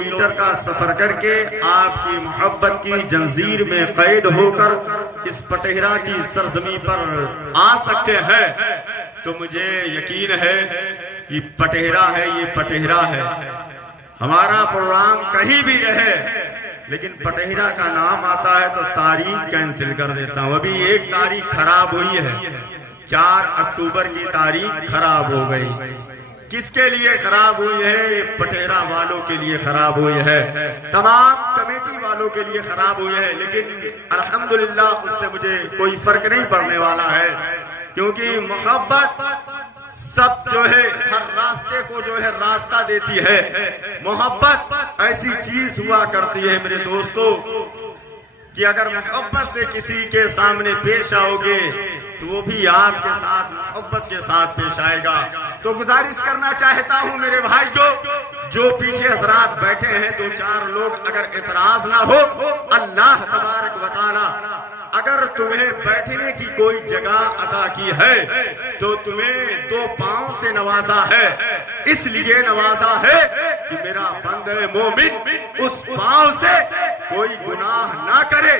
Metre کا سفر کر کے آپ کی محبت کی جنزیر میں قید ہو کر اس پٹہرا کی سرزمین پر آ سکتے ہیں تو مجھے یقین ہے یہ پٹہرا ہے، یہ پٹہرا ہے۔ ہمارا پروگرام کہیں بھی رہے لیکن پٹہرا کا نام آتا ہے تو تاریخ کینسل کر دیتا ہوں۔ ابھی ایک تاریخ خراب ہوئی ہے، 4 اکتوبر کی تاریخ خراب ہو گئی۔ کس کے لیے خراب ہوئی ہے؟ پٹہرا والوں کے لیے خراب ہوئی ہے، تمام کمیٹی والوں کے لیے خراب ہوئی ہے، لیکن الحمدللہ اس سے مجھے کوئی فرق نہیں پڑنے والا ہے، کیونکہ محبت سب جو ہے ہر راستے کو جو ہے راستہ دیتی ہے۔ محبت ایسی چیز ہوا کرتی ہے میرے دوستو کہ اگر محبت سے کسی کے سامنے پیش آؤ گے تو وہ بھی آپ کے ساتھ محبت کے ساتھ پیش آئے گا۔ تو گزارش کرنا چاہتا ہوں میرے بھائیو، جو پیچھے حضرات بیٹھے ہیں 2-4 لوگ، اگر اعتراض نہ ہو، اللہ تبارک و تعالی اگر تمہیں بیٹھنے کی کوئی جگہ عطا کی ہے تو تمہیں 2 پاؤں سے نوازا ہے، اس لیے نوازا ہے کہ میرا بندہ مومن اس پاؤں سے کوئی گناہ نہ کرے،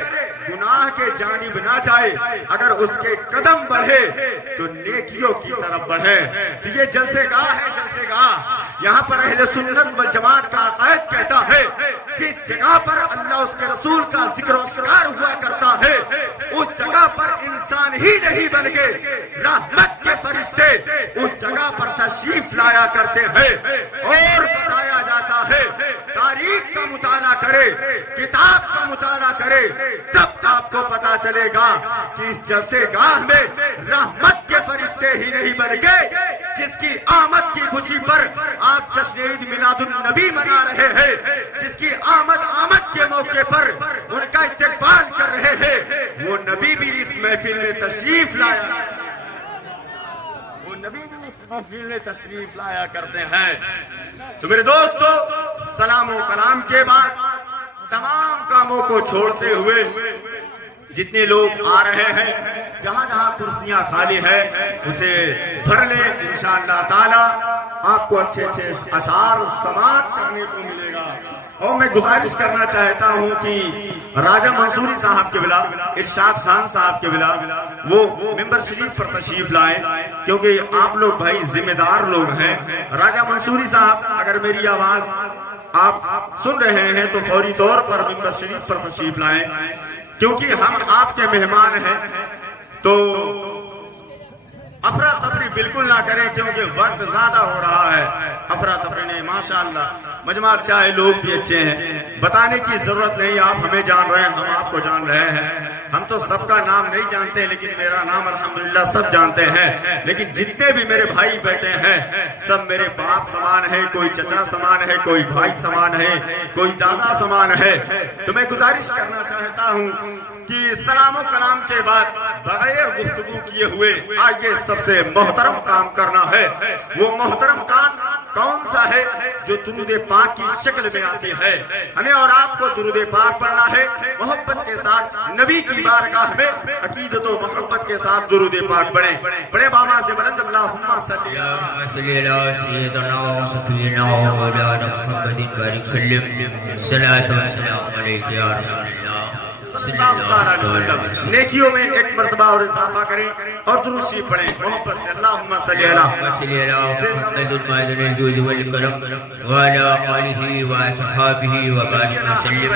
گناہ کے جانب نہ جائے، اگر اس کے قدم بڑھے تو نیکیوں کی طرف بڑھے۔ تو یہ جلسے گاہ ہے، جلسے گاہ یہاں پر اہل سنت والجماعت کا عقائد کہتا ہے جس جگہ پر اللہ اس کے رسول کا ذکر و شکار ہوا کرتا ہے اس جگہ پر انسان ہی نہیں بلکہ رحمت کے فرشتے اس جگہ پر تشریف لایا کرتے ہیں، اور بتایا جاتا ہے تاریخ کا مطالعہ کرے، کتاب کا مطالعہ کرے، تب آپ کو پتا چلے گا کہ اس جلسے گاہ میں رحمت کے فرشتے ہی نہیں بلکہ جس کی آمد کی خوشی پر آپ جشن عید میلاد النبی منا رہے ہیں، جس کی آمد کے موقع پر ان کا استقبال کر رہے ہیں، وہ نبی بھی اس محفل میں تشریف لایا، وہ نبی بھی اس محفل میں تشریف لایا کرتے ہیں۔ تو میرے دوستو، سلام و کلام کے بعد تمام کاموں کو چھوڑتے ہوئے جتنے لوگ آ رہے ہیں، جہاں جہاں کرسیاں خالی ہیں اسے بھر لیں، انشاءاللہ تعالی آپ کو اچھے اچھے اشعار سماعت کرنے کو ملے گا۔ اور میں گزارش کرنا چاہتا ہوں کہ راجہ منصوری صاحب کے بلا، ارشاد خان صاحب کے بلا وہ ممبر شریف پر تشریف لائیں، کیونکہ آپ لوگ بھائی ذمہ دار لوگ ہیں۔ راجہ منصوری صاحب اگر میری آواز آپ سن رہے ہیں تو فوری طور پر ممبر شریف پر تشریف لائیں، کیونکہ ہم آپ کے مہمان ہیں۔ تو افراتفری بالکل نہ کریں کیونکہ وقت زیادہ ہو رہا ہے، افراتفری نہیں، ماشاءاللہ مجمع اچھا ہے، لوگ بھی اچھے ہیں، بتانے کی ضرورت نہیں، آپ ہمیں جان رہے ہیں، ہم آپ کو جان رہے ہیں۔ ہم تو سب کا نام نہیں جانتے لیکن میرا نام الحمدللہ سب جانتے ہیں، لیکن جتنے بھی میرے بھائی بیٹھے ہیں سب میرے باپ سمان ہے، کوئی چچا سمان ہے، کوئی بھائی سمان ہے، کوئی دادا سمان ہے۔ تو میں گزارش کرنا چاہتا ہوں کہ سلام و کلام کے بعد بغیر گفتگو کیے ہوئے آئیے سب سے محترم کام کرنا ہے۔ وہ محترم کام کون سا ہے؟ جو درود پاک کی شکل میں آتی ہے۔ ہمیں اور آپ کو درود پاک پڑھنا ہے، محبت کے ساتھ نبی کی بارگاہ میں عقیدت و محبت کے ساتھ درود پاک پڑھیں۔ بڑے بابا سے بلند اللہم صلی علی سیدنا و سفینا و مولانا محمد بارک وسلم، صلاۃ و سلام علیک یا رسول اللہ صلی اللہ علیہ وسلم۔ نیکیوں میں ایک مرتبہ اور اضافہ کریں اور درود شریف پڑھیں محبت سے۔ اللہم صلی علی محمد المعدن الجود والکرم وعلی آلہ واصحابہ وبارک وسلم،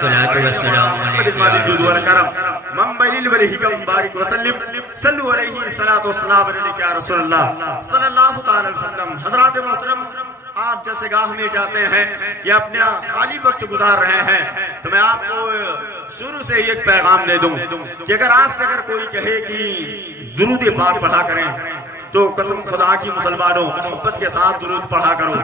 صلاۃ و سلام علیک یا رسول اللہ من بلیل والحکم بارک وسلم، صلو علیہ صلاۃ و سلام علیک یا رسول اللہ صلی اللہ تعالی وسلم۔ حضرات محترم، آپ جیسے گاہ میں جاتے ہیں یا اپنا خالی وقت گزار رہے ہیں تو میں آپ کو شروع سے ایک پیغام دے دوں کہ اگر آپ سے اگر کوئی کہے کہ درود پاک پڑھا کریں تو قسم خدا کی مسلمانوں محبت کے ساتھ درود پڑھا کرو۔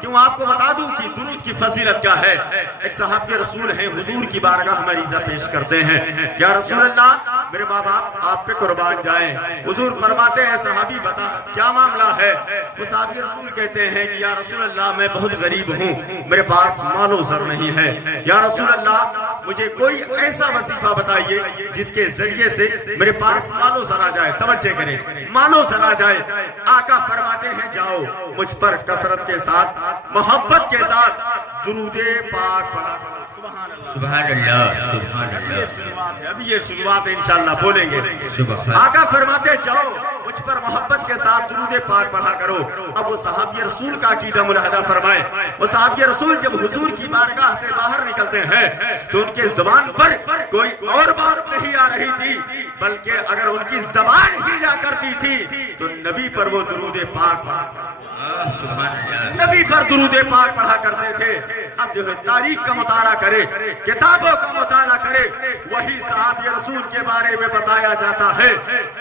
کیوں آپ کو بتا دوں کہ درود کی فضیلت کیا ہے۔ ایک صحابی رسول ہیں، حضور کی بارگاہ میں عریضہ پیش کرتے ہیں، یا رسول اللہ میرے ماں باپ آپ پہ قربان جائیں۔ حضور فرماتے ہیں صحابی بتا کیا معاملہ ہے؟ وہ صحابی رسول کہتے ہیں کہ یا رسول اللہ میں بہت غریب ہوں، میرے پاس مال و زر نہیں ہے۔ یا رسول اللہ مجھے کوئی ایسا وظیفہ بتائیے جس کے ذریعے سے میرے پاس مال و زر آ جائے. توجہ کریں, مال و زر آ جائے. آقا فرماتے ہیں جاؤ مجھ پر کثرت کے ساتھ محبت کے ساتھ درود پاک پڑھا کرو. سبحان اللہ سبحان اللہ. ابھی یہ شروعات ہے, انشاءاللہ بولیں گے. آقا فرماتے جاؤ مجھ پر محبت کے ساتھ درود پاک پڑھا کرو. اب وہ صحابی رسول کا عقیدہ ملاحظہ فرمائے. وہ صحابی رسول جب حضور کی بارگاہ سے باہر نکلتے ہیں تو ان کے زبان پر کوئی اور بات نہیں آ رہی تھی, بلکہ اگر ان کی زبان ہی جا کرتی تھی تو نبی پر وہ درود پاک پڑھا, نبی پر درود پاک پڑھا کرتے تھے. اب جو ہے تاریخ کا مطالعہ کرے, کتابوں کا مطالعہ کرے, وہی صحابی رسول کے بارے میں بتایا جاتا ہے.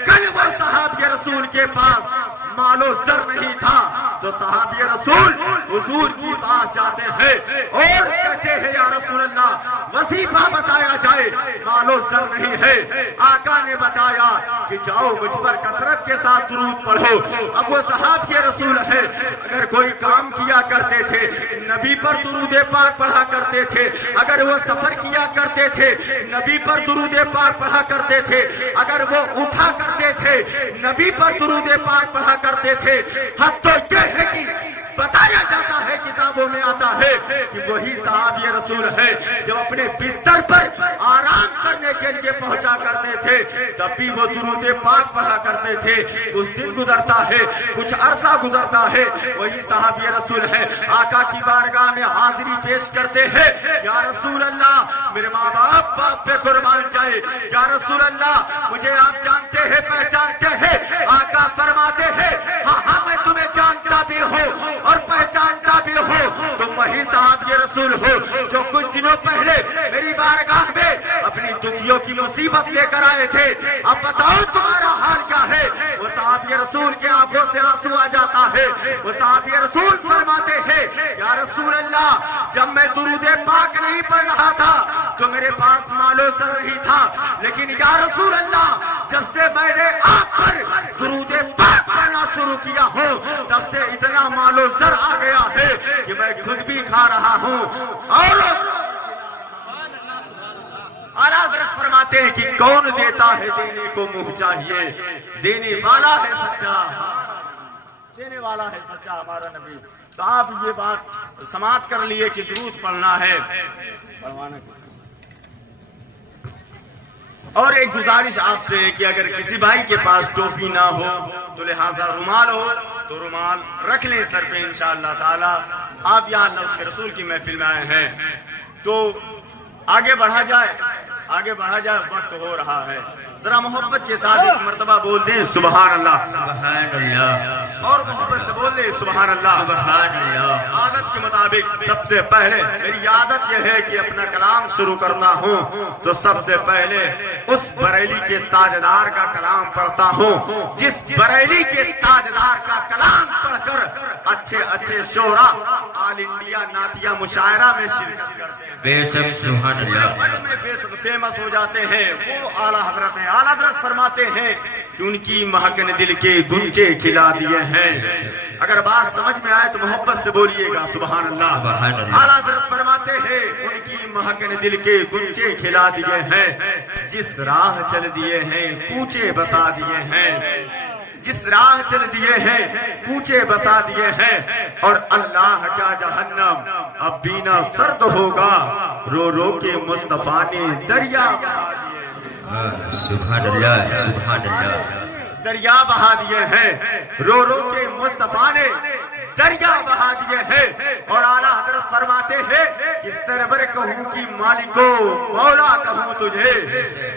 کل وہ صحابی رسول کے پاس مال و زر نہیں تھا تو صحابی رسول حضور کی پاس جاتے ہیں اور کہتے ہیں یا رسول اللہ وظیفہ بتایا جائے, مال و زر نہیں ہے. آقا نے بتایا کہ جاؤ مجھ پر کثرت کے ساتھ درود پڑھو. اب وہ صحابی رسول ہے, اگر کوئی کام کیا کرتے تھے نبی پر درود پاک پڑھا کرتے تھے, اگر وہ سفر کیا کرتے تھے نبی پر درود پاک پڑھا کرتے تھے, اگر وہ اٹھا کرتے تھے نبی پر درود پاک پڑھا کرتے تھے. حق تو یہ ہے کہ بتایا جاتا ہے, کتابوں میں آتا ہے کہ وہی صحابی رسول ہے جب اپنے بستر پر آرام کرنے کے لیے پہنچا کرتے تھے تب بھی وہ درود پاک پڑھا کرتے تھے. کچھ دن گزرتا ہے, کچھ عرصہ گزرتا ہے, وہی صحابی رسول ہے آقا کی بارگاہ میں حاضری پیش کرتے ہیں. یا رسول اللہ میرے ماں باپ پہ قربان جائے, یا رسول اللہ مجھے آپ جانتے ہیں پہچانتے ہیں. آقا فرماتے ہیں ہاں میں تمہیں جانتا بھی ہوں اور پہچانتا بھی ہو, تم وہی صحابی رسول ہو جو کچھ دنوں پہلے میری بارگاہ میں اپنی دکھیوں کی مصیبت لے کر آئے تھے. اب بتاؤ تمہارا حال کیا ہے. وہ صحابی رسول کے آنکھوں سے آنسو آ جاتا ہے. وہ صحابی رسول فرماتے ہیں یا رسول اللہ جب میں درود پاک نہیں پڑھ رہا تھا تو میرے پاس مال و زر نہیں تھا, لیکن یا رسول اللہ جب سے میں نے آپ پر درود پاک پڑھنا شروع کیا ہوں تب سے اتنا مال و زر آ گیا ہے کہ میں خود بھی کھا رہا ہوں. اور اعلیٰ حضرت فرماتے ہیں کہ کون دیتا ہے دینے کو منہ چاہیے, دینے والا ہے سچا, دینے والا ہے سچا ہمارا نبی. تو آپ یہ بات سماعت کر لیے کہ درود پڑھنا ہے. اور ایک گزارش آپ سے کہ اگر کسی بھائی کے پاس ٹوپی نہ ہو تو لہٰذا رومال ہو تو رومال رکھ لیں سر پہ انشاءاللہ تعالی. آپ یہاں اللہ اس کے رسول کی محفل میں آئے ہیں تو آگے بڑھا جائے, آگے بڑھا جائے, وقت ہو رہا ہے. ذرا محبت کے ساتھ ایک مرتبہ بول دیں سبحان اللہ, سبحان اللہ, اور محبت سے بول دیں سبحان اللہ, سبحان اللہ. عادت کے مطابق سب سے پہلے میری عادت یہ ہے کہ اپنا کلام شروع کرتا ہوں تو سب سے پہلے اس بریلی کے تاجدار کا کلام پڑھتا ہوں جس بریلی کے تاجدار کا کلام پڑھ کر اچھے اچھے شعرا آل انڈیا نعتیہ مشاعرہ میں شرکت کرتے ہیں, بے شک سبحان اللہ, میں فیمس ہو جاتے ہیں. وہ اعلیٰ حضرت ہیں. اعلیٰ حضرت فرماتے ہیں کہ ان کی مہک نے دل کے گنچے کھلا دیے ہیں. اگر بات سمجھ میں آئے تو محبت سے بولیے گا سبحان اللہ. اعلیٰ حضرت فرماتے ہیں ان کی مہک نے دل کے گنچے کھلا دیے ہیں, جس راہ چل دیے ہیں کوچے بسا دیے ہیں, جس راہ چل دیے ہیں کوچے بسا دیے ہیں. اور اللہ کا جہنم اب بینا سرد ہوگا, رو رو کے مصطفیٰ نے دریا بہا دیے. سبحان اللہ, سبحان اللہ, دریا بہا دیے ہیں, رو رو کے مصطفیٰ نے دریا بہا دیے ہیں. اور اعلیٰ حضرت فرماتے ہیں کہ سرور کہوں کی مالکو مولا کہوں تجھے,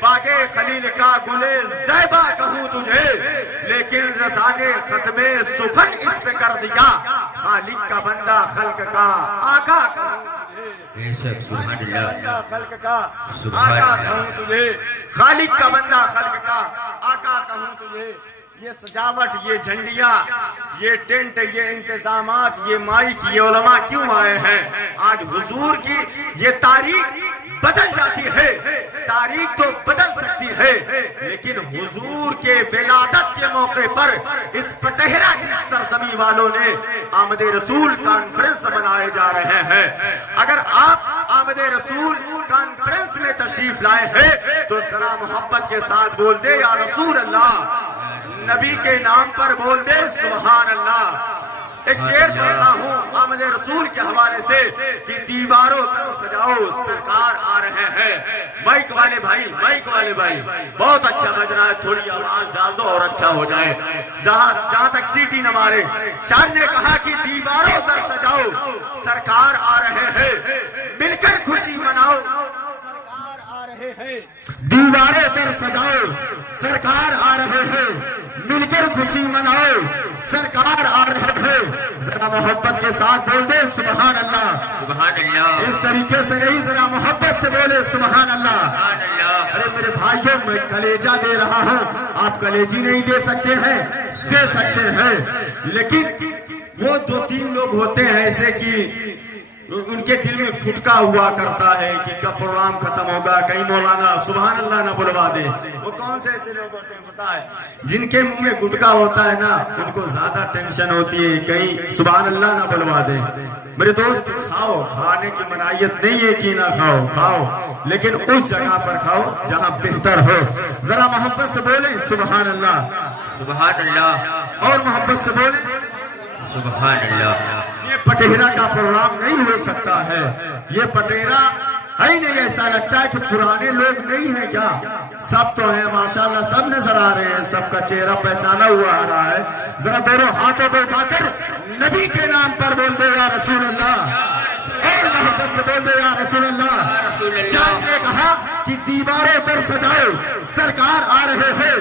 باغ خلیل کا گلے زیبا کہوں تجھے, لیکن رسانے ختم سخن اس پہ کر دیا, خالق کا بندہ خلق کا آقا کہوں بے شک سبحان اللہ, خلق کا آقا کہوں تجھے, خالق کا بندہ خلق کا آقا کہوں تجھے. یہ سجاوٹ, یہ جھنڈیاں, یہ ٹینٹ, یہ انتظامات, یہ مائک, یہ علماء کیوں آئے ہیں؟ آج حضور کی یہ تاریخ بدل جاتی ہے, تاریخ تو بدل سکتی ہے, لیکن حضور کے ولادت کے موقع پر اس پٹہرا کی سرزمین والوں نے آمد رسول کانفرنس منائے جا رہے ہیں. اگر آپ آمد رسول کانفرنس میں تشریف لائے ہیں تو ذرا محبت کے ساتھ بول دے یا رسول اللہ، نبی کے نام پر بول دے سبحان اللہ۔ ایک شعر پڑھتا ہوں آمد رسول کے حوالے سے کہ دیواروں پر سجاؤ سرکار آ رہے ہیں۔ مائک والے بھائی بہت اچھا بج رہا ہے، تھوڑی آواز ڈال دو اور اچھا ہو جائے، جہاں تک سیٹی نہ مارے۔ شاعر نے کہا کہ دیواروں پر سجاؤ سرکار آ رہے ہیں، مل کر خوشی مناؤ دیواروں پر سجاؤ سرکار آ رہے ہیں، مل کر خوشی مناؤ سرکار آ رہے ہیں۔ ذرا محبت کے ساتھ بول دے سبحان اللہ، سبحان اللہ، اس طریقے سے نہیں، ذرا محبت سے بولے سبحان اللہ۔ سبحان اللہ۔ ارے میرے بھائیوں، میں کلیجہ دے رہا ہوں، آپ کلیجی نہیں دے سکتے ہیں، دے سکتے ہیں، لیکن وہ 2-3 لوگ ہوتے ہیں ایسے کہ ان کے دل میں کھٹکا ہوا کرتا ہے کہ کب پروگرام ختم ہوگا، کہیں مولانا سبحان اللہ نہ بلوا دے۔ وہ کون سے ایسے لوگ ہوتے ہیں پتا ہے؟ جن کے منہ میں گٹکا ہوتا ہے نا، ان کو زیادہ ٹینشن ہوتی ہے کہیں سبحان اللہ نہ بلوا دے۔ میرے دوست، کھاؤ، کھانے کی منعیت نہیں ہے کہ نہ کھاؤ، لیکن اس جگہ پر کھاؤ جہاں بہتر ہو۔ ذرا محبت سے بولیں سبحان اللہ، سبحان اللہ، اور محبت سے بولیں سبحان اللہ۔ یہ پٹیرا کا پروگرام نہیں ہو سکتا ہے، یہ پٹیرا ہے ہی نہیں۔ ایسا لگتا ہے کہ پرانے لوگ نہیں ہیں کیا؟ سب تو ہیں ماشاءاللہ، سب نظر آ رہے ہیں، سب کا چہرہ پہچانا ہوا آ رہا ہے۔ ذرا دونوں ہاتھوں کو اٹھا کر نبی کے نام پر بول دے یا رسول اللہ، اور محبت سے بول دے یا رسول اللہ۔ شاعر نے کہا کہ دیواروں پر سجاؤ سرکار آ رہے ہیں،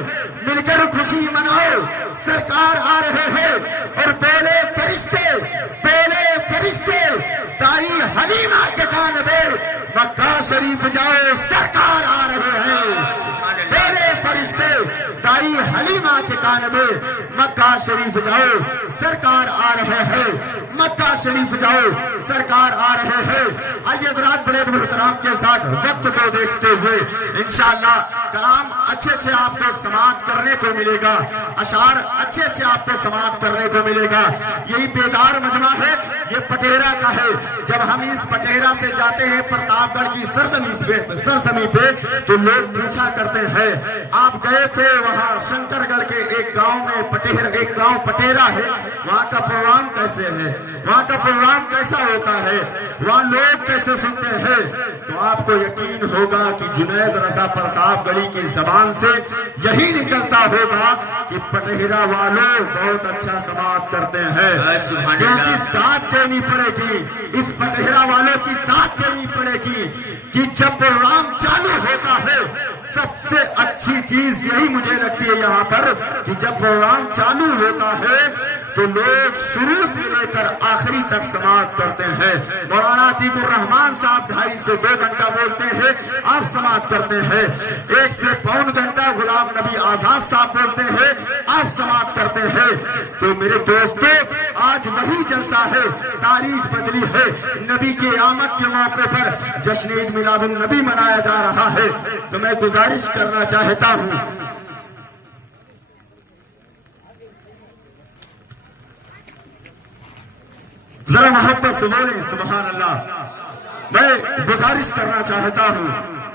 مل کر خوشی مناؤ سرکار آ رہے ہیں، اور پہلے فرشتے دائی حلیمہ کے جانبے مکہ شریف جاؤ سرکار آ رہے ہیں۔ پہلے فرشتے دائی حلیمہ کے جانبے مکہ شریف جاؤ سرکار آ رہے ہیں، مکہ شریف جاؤ سرکار آ رہے ہیں۔ آئیے حضرات بڑے محترام کے ساتھ وقت کو دیکھتے ہوئے انشاءاللہ کلام اچھے آپ کو سماعت کرنے کو ملے گا، اشعار اچھے آپ کو سماعت کرنے کو ملے گا۔ یہی بیدار مجمع ہے، یہ پٹیرا کا ہے۔ جب ہم اس پٹیرا سے جاتے ہیں پرتاپ گڑھ کی سرزمین پہ تو لوگ پوچھا کرتے ہیں آپ گئے تھے وہاں شنکر گڑھ کے ایک گاؤں میں ایک گاؤں پٹیرا ہے، وہاں کا پروگرام کیسے ہے، وہاں کا پروگرام کیسا ہوتا ہے، وہاں لوگ کیسے سنتے ہیں؟ تو آپ کو یقین ہوگا کہ جنید رضا پرتاپ گڑھی کی زبان سے یہی نکلتا ہوگا کہ پٹیرا والوں بہت اچھا سماعت کرتے ہیں، کیونکہ داد دینی پڑے گی، اس پٹیرا والوں کی داد دینی پڑے گی کہ جب پروگرام چالو ہوتا ہے سب سے اچھی چیز یہی مجھے لگتی ہے یہاں پر کہ جب پروگرام چالو ہوتا ہے تو لوگ شروع سے لے کر آخری تک سماعت کرتے ہیں۔ مولانا عتیق الرحمان صاحب 2.5 سے 2 گھنٹہ بولتے ہیں، آپ سماعت کرتے ہیں۔ 1 سے پون گھنٹہ غلام نبی آزاد صاحب بولتے ہیں، آپ سماعت کرتے ہیں۔ تو میرے دوستو، آج وہی جلسہ ہے، تاریخ بدلی ہے، نبی کی آمد کے موقع پر جشن عید میلاد النبی منایا جا رہا ہے۔ تو میں گزارش کرنا چاہتا ہوں ذرا محبت سے بولیں سبحان اللہ۔ میں گزارش کرنا چاہتا ہوں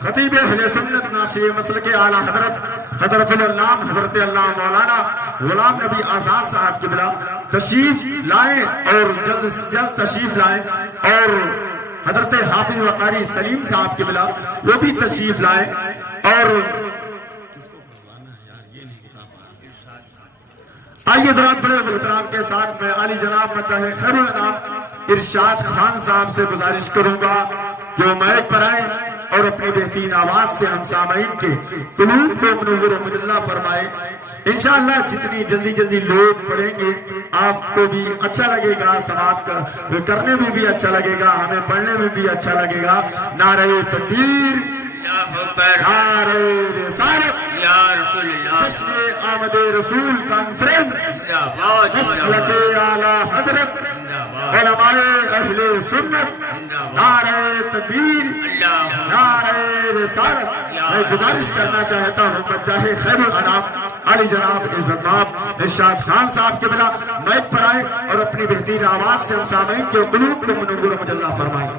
خطیب اہل سنت ناشر مسلک اعلی حضرت العلامہ حضرت اللہ مولانا غلام نبی آزاد صاحب قبلہ تشریف لائیں، اور جلد سے جلد تشریف لائیں، اور حضرت حافظ وقاری سلیم صاحب قبلہ وہ بھی تشریف لائیں۔ اور آئیے ذرا بڑے محترام کے ساتھ میں عالی جناب مداح خیر الانام ارشاد خان صاحب سے گزارش کروں گا کہ وہ مائک پر آئیں اور اپنی بہترین آواز سے ہم سامعین کے قلوب کو منور و مجلہ فرمائے۔ انشاءاللہ جتنی جلدی لوگ پڑھیں گے آپ کو بھی اچھا لگے گا، سماعت کرنے میں بھی اچھا لگے گا، ہمیں پڑھنے میں بھی اچھا لگے گا۔ نعرہ تکبیر، نعرہ رسالت، جشن آمد رسول کانفرنس، مسلک اعلی حضرت علماء اہل سنت، نعرہ تکبیر، نعرہ رسالت۔ میں گزارش کرنا چاہتا ہوں مداح خیر الانام علی جناب عزت مآب ارشاد خان صاحب کے بلا مائک پر آئیں اور اپنی بہترین آواز سے ہم سامعین کے قلوب کو منور و مجلہ فرمائیں۔